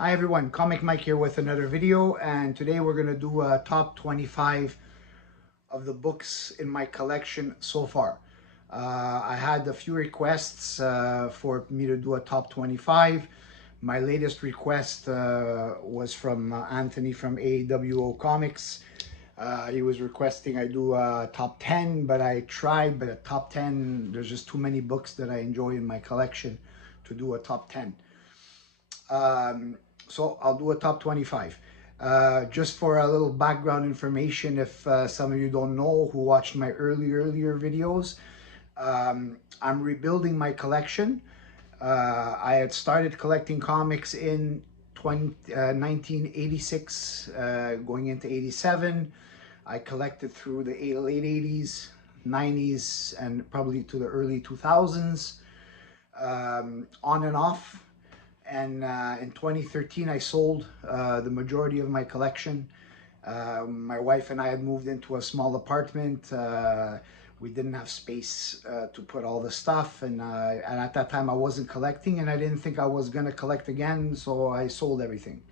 Hi everyone, Comic Mike here with another video, and today we're going to do a top 25 of the books in my collection so far. I had a few requests for me to do a top 25. My latest request was from Anthony from AWO Comics. He was requesting I do a top 10, but I tried, but a top 10, there's just too many books that I enjoy in my collection to do a top 10. Um, so I'll do a top 25. Just for a little background information, if some of you don't know who watched my earlier videos, I'm rebuilding my collection. I had started collecting comics in 1986, going into 87. I collected through the late 80s, 90s, and probably to the early 2000s, on and off. And in 2013, I sold the majority of my collection. My wife and I had moved into a small apartment. We didn't have space to put all the stuff, and at that time I wasn't collecting, and I didn't think I was gonna collect again, so I sold everything.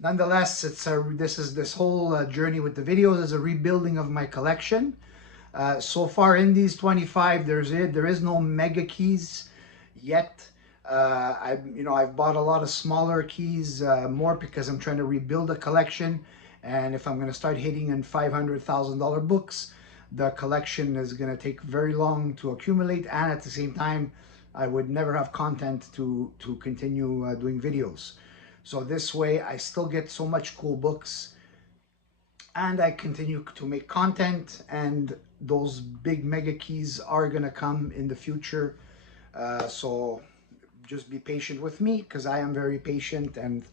Nonetheless, this whole journey with the videos is a rebuilding of my collection. So far in these 25, there is no mega keys yet. I've bought a lot of smaller keys, more because I'm trying to rebuild a collection, and if I'm going to start hitting in $500,000 books, the collection is going to take very long to accumulate, and at the same time, I would never have content to continue doing videos. So this way, I still get so much cool books, and I continue to make content, and those big mega keys are going to come in the future. So just be patient with me, because I am very patient, and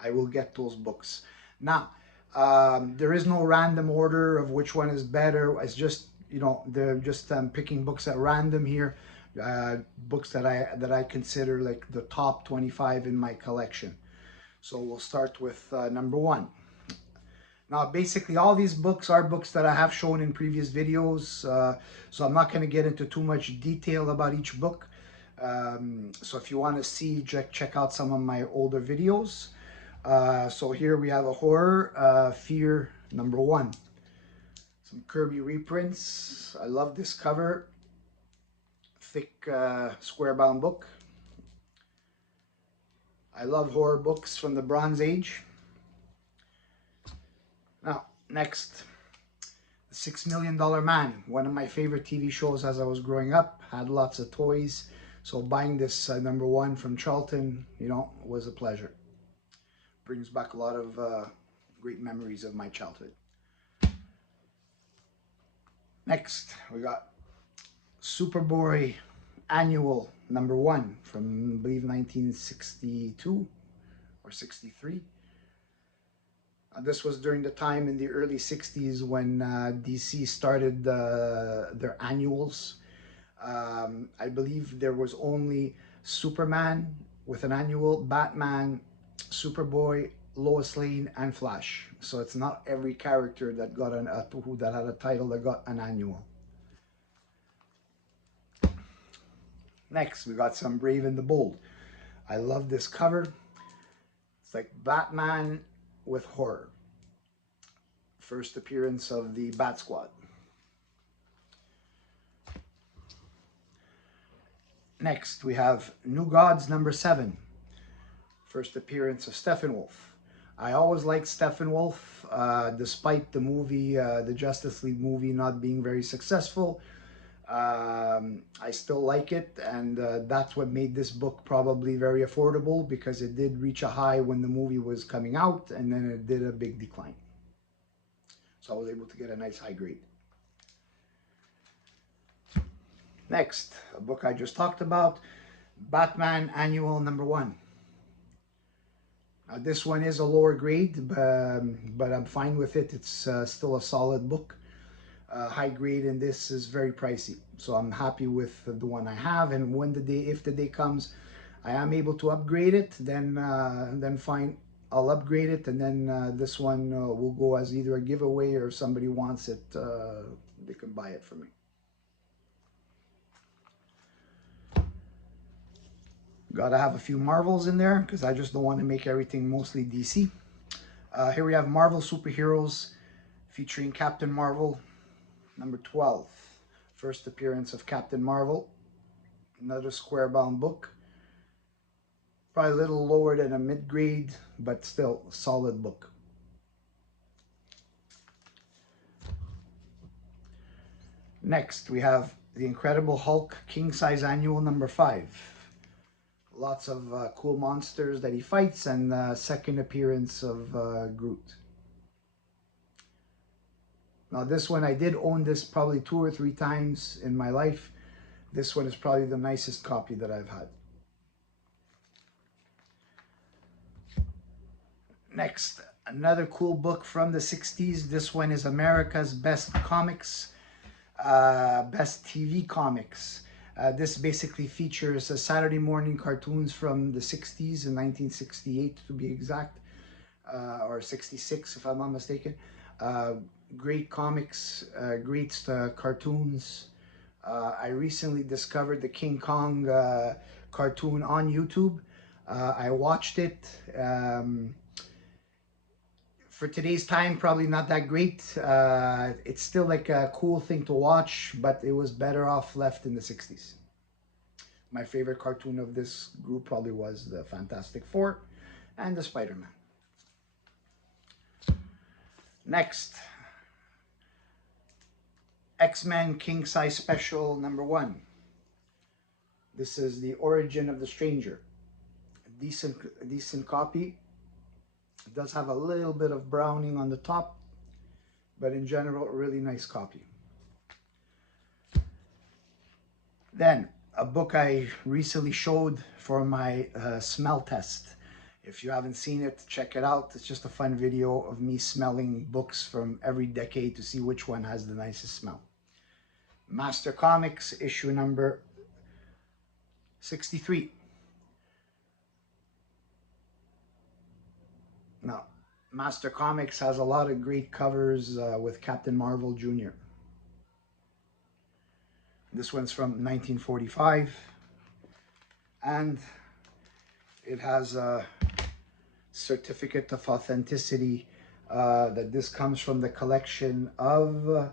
I will get those books. Now, there is no random order of which one is better. It's just, they're just picking books at random here. Books that I consider like the top 25 in my collection. So we'll start with number one. Now, basically, all these books are books that I have shown in previous videos, so I'm not going to get into too much detail about each book. So if you want to see, check out some of my older videos. So here we have a horror, Fear number one. Some Kirby reprints. I love this cover. Thick, square bound book. I love horror books from the Bronze Age. Now, next, The $6 Million Man, one of my favorite TV shows as I was growing up. Had lots of toys, so buying this number one from Charlton, was a pleasure. Brings back a lot of great memories of my childhood. Next, we got Superboy Annual number one from, I believe, 1962 or 63. This was during the time in the early 60s when DC started their annuals. I believe there was only Superman with an annual, Batman, Superboy, Lois Lane, and Flash. So it's not every character that got that had a title that got an annual. Next, we got some Brave and the Bold. I love this cover. It's like Batman with horror. First appearance of the Bat Squad. Next, we have New Gods number 7. First appearance of Steppenwolf. I always liked Steppenwolf, despite the movie, the Justice League movie, not being very successful. I still like it, and that's what made this book probably very affordable, because it did reach a high when the movie was coming out, and then it did a big decline. So I was able to get a nice high grade. Next, a book I just talked about, Batman Annual number 1. Now, this one is a lower grade, but I'm fine with it. It's still a solid book. High grade, and this is very pricey, so I'm happy with the one I have. And if the day comes I am able to upgrade it, then fine, I'll upgrade it, and then this one will go as either a giveaway, or if somebody wants it, they can buy it from me. Gotta have a few Marvels in there because I just don't want to make everything mostly DC. Here we have Marvel Superheroes featuring Captain Marvel, number 12. First appearance of Captain Marvel. Another square-bound book. Probably a little lower than a mid-grade, but still a solid book. Next, we have The Incredible Hulk King Size Annual number 5. Lots of cool monsters that he fights, and second appearance of Groot. Now this one, I did own this probably 2 or 3 times in my life. This one is probably the nicest copy that I've had. Next, another cool book from the 60s. This one is America's Best Comics, Best TV Comics. This basically features Saturday morning cartoons from the 60s, in 1968 to be exact, or 66 if I'm not mistaken. Great comics, great cartoons. I recently discovered the King Kong cartoon on YouTube. I watched it. For today's time, probably not that great. It's still like a cool thing to watch, but it was better off left in the 60s. My favorite cartoon of this group probably was the Fantastic Four and the Spider-Man. Next, X-Men King Size Special number 1. This is The Origin of the Stranger. A decent copy. It does have a little bit of browning on the top, but in general, a really nice copy. Then, a book I recently showed for my smell test. If you haven't seen it, check it out. It's just a fun video of me smelling books from every decade to see which one has the nicest smell. Master Comics, issue number 63. Now, Master Comics has a lot of great covers with Captain Marvel Jr. This one's from 1945, and it has a certificate of authenticity that this comes from the collection of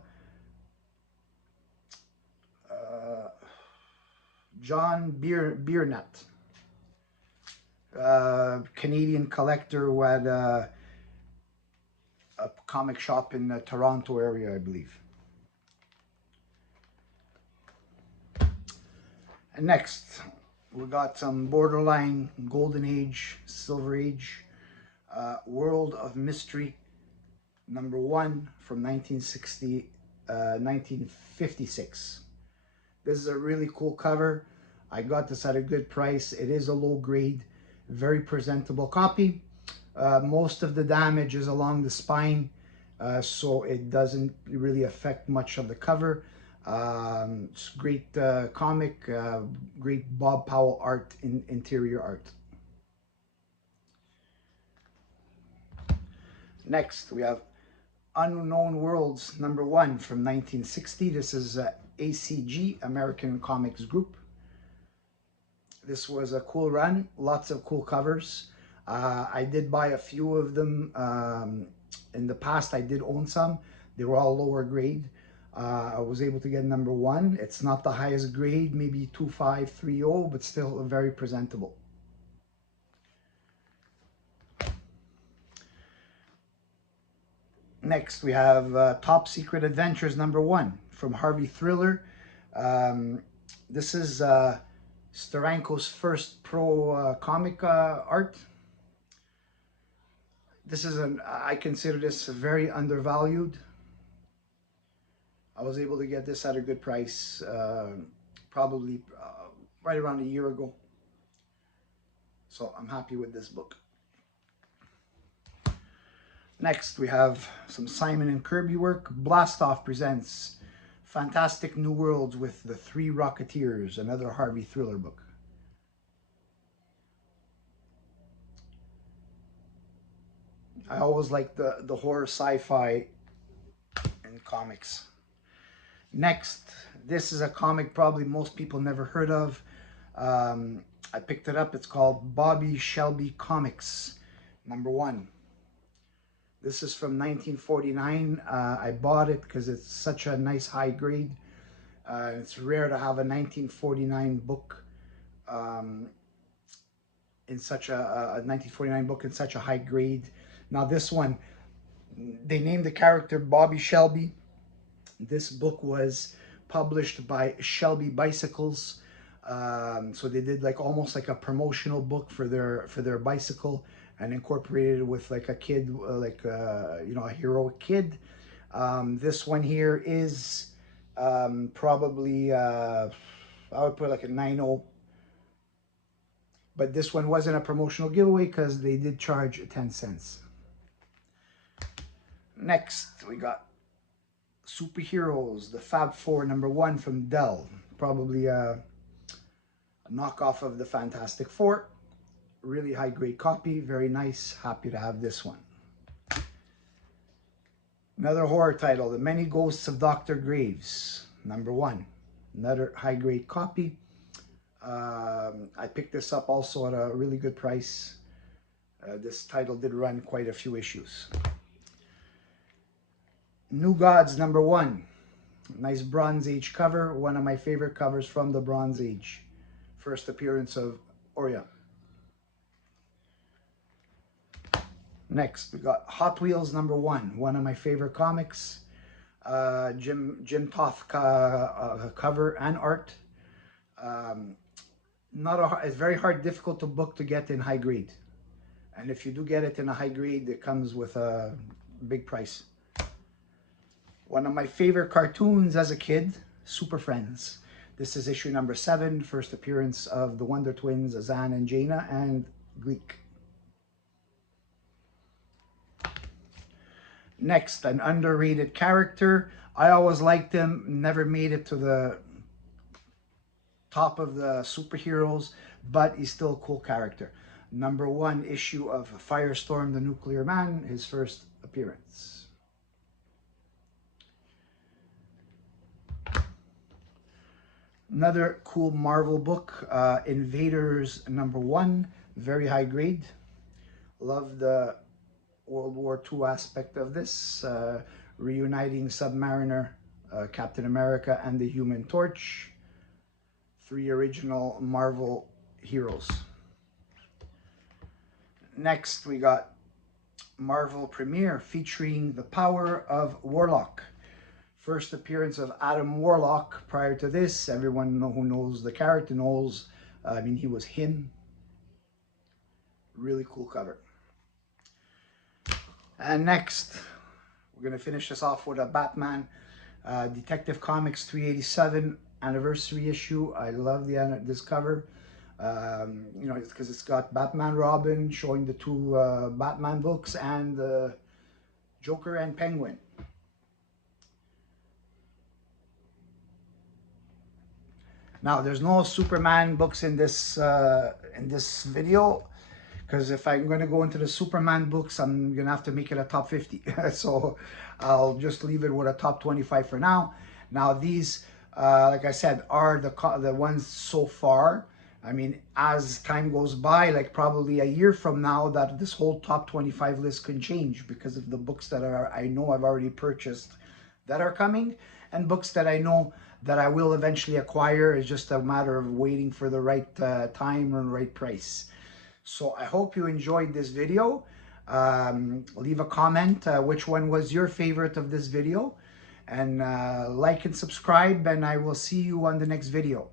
John Biernatt, Canadian collector who had a comic shop in the Toronto area, I believe. And next, we got some Borderline, Golden Age, Silver Age, World of Mystery, number 1 from 1956. This is a really cool cover. I got this at a good price. It is a low grade, very presentable copy. Most of the damage is along the spine, so it doesn't really affect much of the cover. It's great comic, great Bob Powell art, interior art. Next, we have Unknown Worlds number 1 from 1960. This is ACG, American Comics Group. This was a cool run, lots of cool covers. I did buy a few of them in the past. I did own some. They were all lower grade. I was able to get number 1. It's not the highest grade, maybe 2530, but still very presentable. Next, we have Top Secret Adventures number 1 from Harvey Thriller. This is Steranko's first pro comic art. This is I consider this very undervalued. I was able to get this at a good price, probably right around a year ago. So I'm happy with this book. Next, we have some Simon and Kirby work. Blastoff presents Fantastic New Worlds with the Three Rocketeers, another Harvey Thriller book. I always like the horror sci-fi in comics. Next, this is a comic probably most people never heard of. I I picked it up. It's called Bobby Shelby Comics, #1. This is from 1949. I bought it because it's such a nice high grade. It's rare to have a 1949 book in such a 1949 book in such a high grade. Now this one, they named the character Bobby Shelby. This book was published by Shelby Bicycles. So they did like almost like a promotional book for their bicycle, and incorporated it with like a kid, you know, a heroic kid. This one here is probably I would put like a 9.0, but this one wasn't a promotional giveaway because they did charge 10 cents. Next we got Superheroes, the Fab Four #1 from Dell. Probably a knockoff of the Fantastic Four. Really high grade copy, very nice. Happy to have this one. Another horror title, The Many Ghosts of Dr. Graves, #1. Another high grade copy. I picked this up also at a really good price. This title did run quite a few issues. New Gods #1. Nice Bronze Age cover. One of my favorite covers from the Bronze Age. First appearance of Orion. Next, we got Hot Wheels #1. One of my favorite comics. Jim Toth cover and art. It's very hard, difficult to book to get in high grade. And if you do get it in a high grade, it comes with a big price. One of my favorite cartoons as a kid, Super Friends. This is issue #7, first appearance of the Wonder Twins, Azan and Jaina, and Gleek. Next, an underrated character. I always liked him, never made it to the top of the superheroes, but he's still a cool character. #1 issue of Firestorm the Nuclear Man, his first appearance. Another cool Marvel book, Invaders #1, very high grade. Love the World War II aspect of this, reuniting Submariner, Captain America, and the Human Torch. 3 original Marvel heroes. Next, we got Marvel Premiere featuring The Power of Warlock. First appearance of Adam Warlock. Prior to this, everyone who knows the character knows, I mean, he was him. Really cool cover. And next, we're going to finish this off with a Batman Detective Comics 387 anniversary issue. I love this cover. You know, it's because it's got Batman Robin showing the 2 Batman books, and Joker and Penguin. Now, there's no Superman books in this video, because if I'm going to go into the Superman books, I'm going to have to make it a top 50. So I'll just leave it with a top 25 for now. Now, these, like I said, are the ones so far. I mean, as time goes by, like probably a year from now, that this whole top 25 list can change because of the books that I know I've already purchased that are coming, and books that I know that I will eventually acquire. It's just a matter of waiting for the right time and right price. So I hope you enjoyed this video. Leave a comment which one was your favorite of this video, and like and subscribe, and I will see you on the next video.